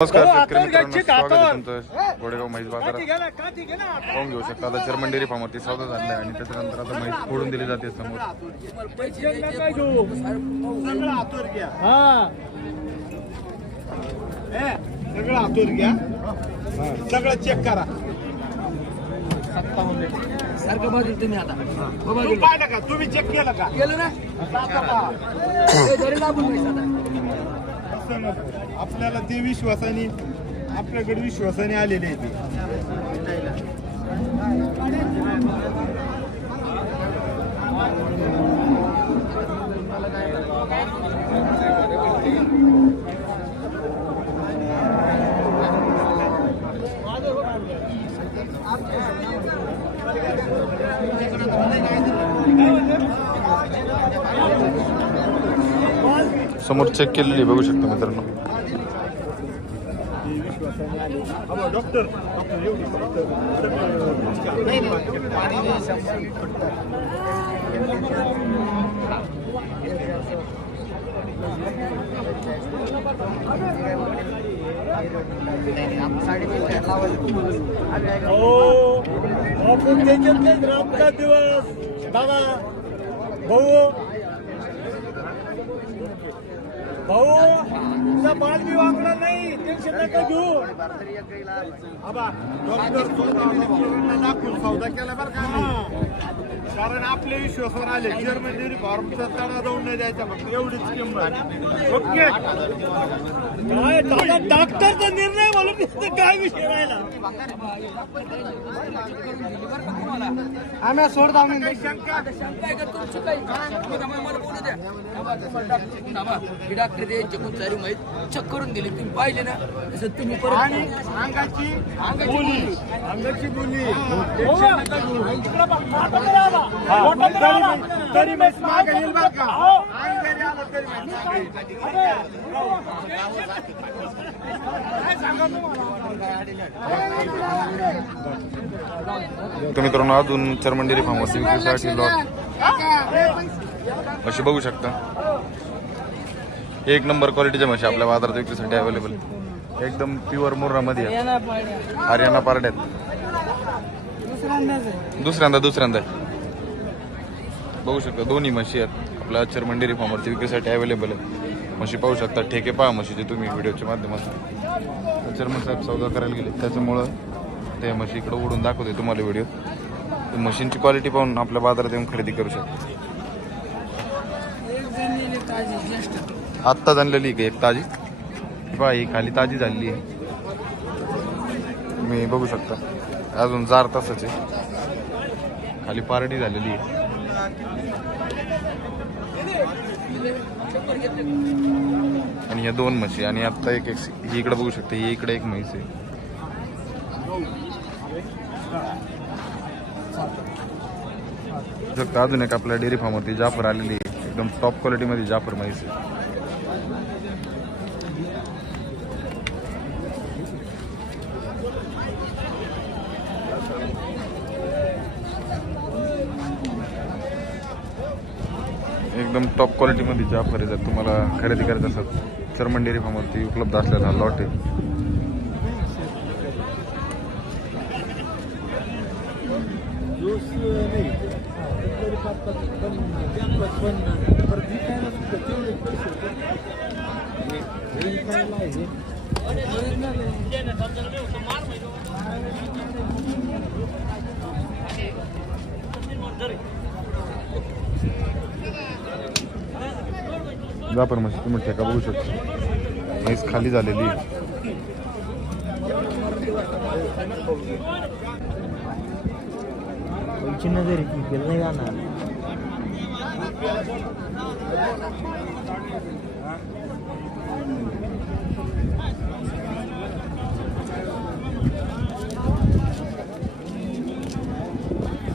नमस्कार शेतकरी मित्रांनो, स्वागत आहे तुमचं गोडेगाव म्हैस बाजारात. पाहून घेऊ शकता आता चर्मन डेअरी फार्मवरती सौदा झालेला आहे आणि त्याच्यानंतर आता म्हैस फोडून दिली जाते समोर. सगळं हातून घ्या, सगळं चेक करा. सारखं बाजू तुम्ही आता तुम्ही पाहिलं का? तुम्ही चेक केलं का? केलं ना आपल्याला ते विश्वासाने आपल्याकडे विश्वासाने आलेले आहे ते. समोर चेक केलेली बघू शकता मित्रांनो. डॉक्टर रामचा दिवस दादा भाऊ तुझा बाल बी वागणार नाही, टेन्शन नका घेऊ. डॉक्टर दाखवून सौदा केला बरं का, कारण आपल्या विश्वासावर आले. जर्मन डेअरी फार्मचा तडा जाऊन नाही द्यायचा, फक्त एवढीच किंमत. ओके काय डॉक्टरचा निर्णय म्हणून काय विषय राहिला. आम्ही सोडता शंका तुमची काही मला बोलू द्या. डॉक्टर द्यायचे चालू माहीत चेक करून दिली तुम्ही पाहिले ना, तसं तुम्ही आणि अंगाची बोली तरी मागे येईल बरं का. तर मित्रांनो अजून चर्मन डेअरी फार्मवरती विक्रीसाठी लॉट म्हशी बघू शकता. एक नंबर क्वालिटीच्या म्हशी आपल्या बाजारात विक्रीसाठी अवेलेबल. एकदम प्युअर मुर्रामध्ये हरियाणा पारड्यात. दुसऱ्यांदा बघू शकता दोन्ही म्हशी आहेत आपल्या चर्मन डेअरी फार्मवरती विक्रीसाठी अवेलेबल आहे. म्हशी पाहू शकता. ठेके पहा म्हशीचे तुम्ही व्हिडिओच्या माध्यमातून. चर्मन साहेब सौदा करायला गेले त्याच्यामुळं ते म्हशी इकडे उडून दाखवते तुम्हाला व्हिडिओ. मशीनची क्वालिटी पाहून आपल्या बाजारात येऊन खरेदी करू शकता. आत्ता आणलेली का एक ताजी पहा, ही खाली ताजी झालेली आहे. मी बघू शकता अजून 4 तासाचे खाली पारडी झालेली आहे. आणि ह्या 2 म्हशी आणि आता एक ही इकडे बघू शकता. ही इकडे एक म्हैस आहे. अजून एक आपल्या डेअरी फार्मवरती जाफर आलेली आहे. एकदम टॉप क्वालिटी मध्ये जाफर म्हैस आहे. एकदम टॉप क्वालिटी मध्ये जाफर आहे. जर तुम्हाला खरेदी करायचं असेल चर्मन डेअरी फार्मवरती उपलब्ध असलेला लॉट आहे. जाफर म्हशी तुम्ही ठेका बघू शकता. म्हैस खाली झालेली आहे. नजर नाही जाणार.